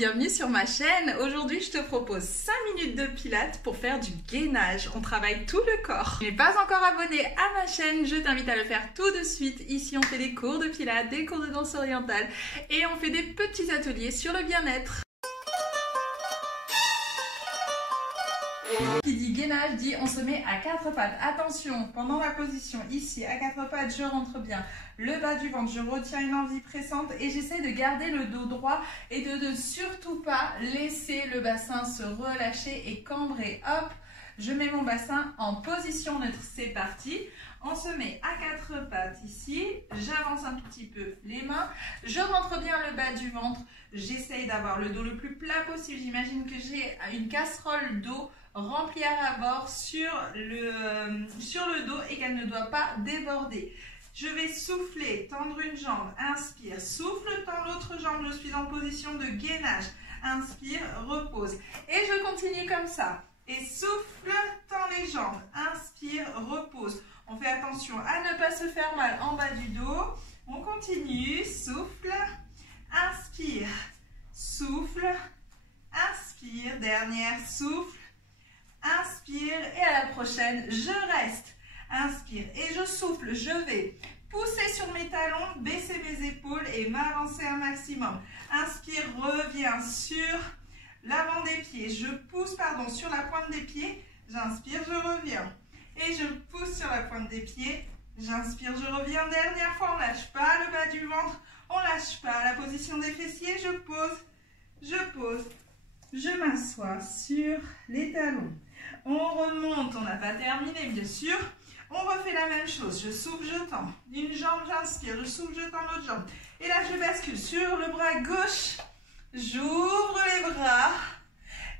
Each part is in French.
bienvenue sur ma chaîne. Aujourd'hui, je te propose 5 minutes de pilates pour faire du gainage. On travaille tout le corps. Si tu n'es pas encore abonné à ma chaîne, je t'invite à le faire tout de suite. Ici, on fait des cours de pilates, des cours de danse orientale et on fait des petits ateliers sur le bien-être. Qui dit gainage dit on se met à quatre pattes. Attention, pendant la position ici à quatre pattes, je rentre bien le bas du ventre, je retiens une envie pressante et j'essaie de garder le dos droit et de ne surtout pas laisser le bassin se relâcher et cambrer. Hop, je mets mon bassin en position neutre, c'est parti. On se met à quatre pattes ici, j'avance un tout petit peu les mains, je rentre bien le bas du ventre, j'essaye d'avoir le dos le plus plat possible. J'imagine que j'ai une casserole d'eau remplie à ras-bord sur le dos et qu'elle ne doit pas déborder. Je vais souffler, tendre une jambe, inspire, souffle, tends l'autre jambe, je suis en position de gainage, inspire, repose. Et je continue comme ça. Et souffle, tends les jambes, inspire, repose. On fait attention à ne pas se faire mal en bas du dos. On continue, souffle, inspire, souffle, inspire, dernière, souffle, inspire et à la prochaine, je reste. Inspire et je souffle, je vais pousser sur mes talons, baisser mes épaules et m'avancer un maximum. Inspire, reviens sur l'avant des pieds, je pousse sur la pointe des pieds, j'inspire, je reviens. Et je pousse sur la pointe des pieds, j'inspire, je reviens. Dernière fois, on ne lâche pas le bas du ventre, on ne lâche pas la position des fessiers, je pose, je m'assois sur les talons. On remonte, on n'a pas terminé bien sûr. On refait la même chose, je souffle, je tends. Une jambe, j'inspire, je souffle, je tends l'autre jambe. Et là, je bascule sur le bras gauche. J'ouvre les bras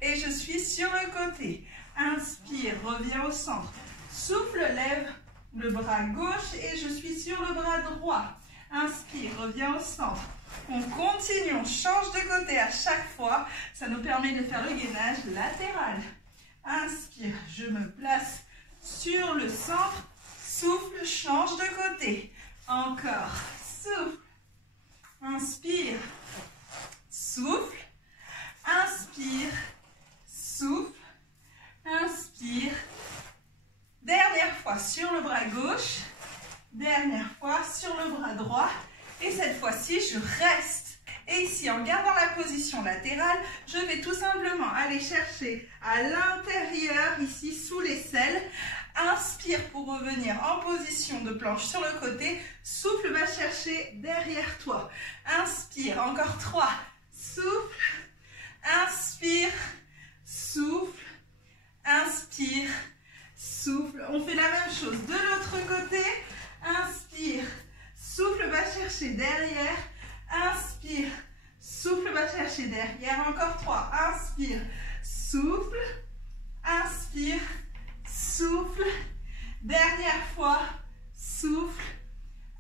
et je suis sur le côté. Inspire, reviens au centre. Souffle, lève le bras gauche et je suis sur le bras droit. Inspire, reviens au centre. On continue, on change de côté à chaque fois. Ça nous permet de faire le gainage latéral. Inspire, je me place sur le centre, souffle, change de côté. Encore, souffle, inspire, souffle, inspire, souffle, inspire. Dernière fois sur le bras gauche, dernière fois sur le bras droit. Et cette fois-ci, je reste. Et ici, en gardant la position latérale, je vais tout simplement aller chercher à l'intérieur, ici, sous l'aisselle. Inspire pour revenir en position de planche sur le côté. Souffle, va chercher derrière toi. Inspire, encore 3. Souffle, inspire, souffle, inspire, souffle. On fait la même chose de l'autre côté. Inspire, souffle, va chercher derrière. Inspire, souffle, va chercher derrière. Encore 3. Inspire, souffle, inspire, souffle. Dernière fois, souffle,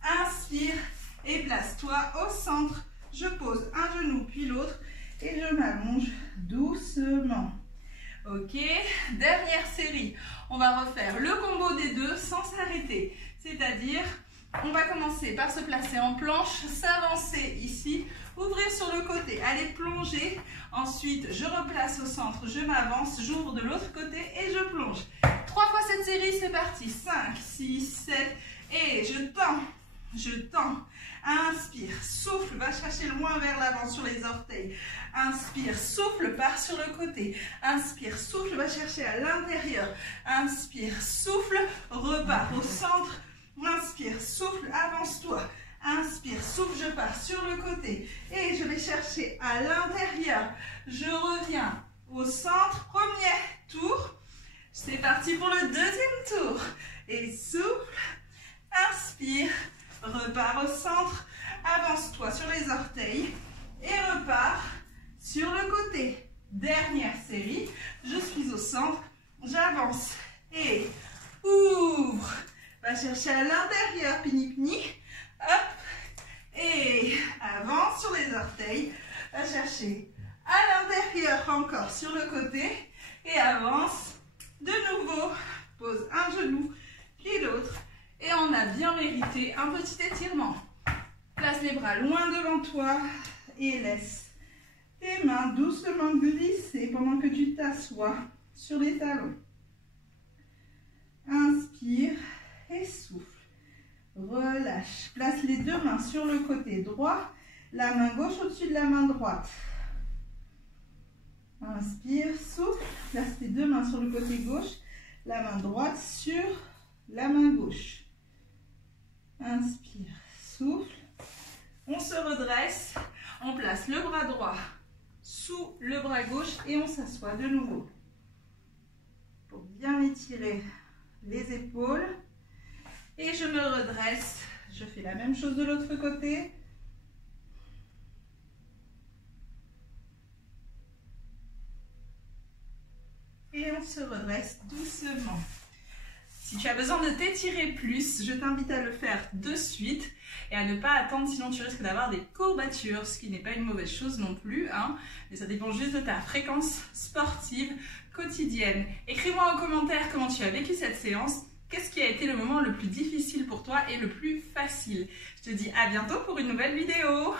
inspire et place-toi au centre. Je pose un genou puis l'autre et je m'allonge doucement. Ok, dernière série. On va refaire le combo des deux sans s'arrêter. C'est-à-dire, on va commencer par se placer en planche, s'avancer ici, ouvrir sur le côté, aller plonger. Ensuite, je replace au centre, je m'avance, j'ouvre de l'autre côté et je plonge. 3 fois cette série, c'est parti. 5, 6, 7 et je tends. Inspire, souffle, va chercher loin vers l'avant sur les orteils. Inspire, souffle, pars sur le côté. Inspire, souffle, va chercher à l'intérieur. Inspire, souffle, repars au centre. Inspire, souffle, avance-toi. Inspire, souffle, je pars sur le côté. Et je vais chercher à l'intérieur. Je reviens au centre. Premier tour. C'est parti pour le deuxième tour. Et souffle, inspire, repars au centre. Avance-toi sur les orteils. Et repars sur le côté. Dernière série. Je suis au centre. J'avance. Et ouvre. Va chercher à l'intérieur, pini-pini, hop, et avance sur les orteils, va chercher à l'intérieur encore sur le côté, et avance, de nouveau, pose un genou, puis l'autre, et on a bien mérité un petit étirement. Place les bras loin devant toi, et laisse tes mains mains doucement glisser pendant que tu t'assois sur les talons. Inspire et souffle. Relâche. Place les deux mains sur le côté droit, la main gauche au-dessus de la main droite. Inspire, souffle. Place tes deux mains sur le côté gauche, la main droite sur la main gauche. Inspire, souffle. On se redresse. On place le bras droit sous le bras gauche et on s'assoit de nouveau. Pour bien étirer les épaules. Et je me redresse. Je fais la même chose de l'autre côté. Et on se redresse doucement. Si tu as besoin de t'étirer plus, je t'invite à le faire de suite et à ne pas attendre, sinon tu risques d'avoir des courbatures, ce qui n'est pas une mauvaise chose non plus, hein, mais ça dépend juste de ta fréquence sportive quotidienne. Écris-moi en commentaire comment tu as vécu cette séance, qu'est-ce qui a été le moment le plus difficile pour toi et le plus facile. Je te dis à bientôt pour une nouvelle vidéo.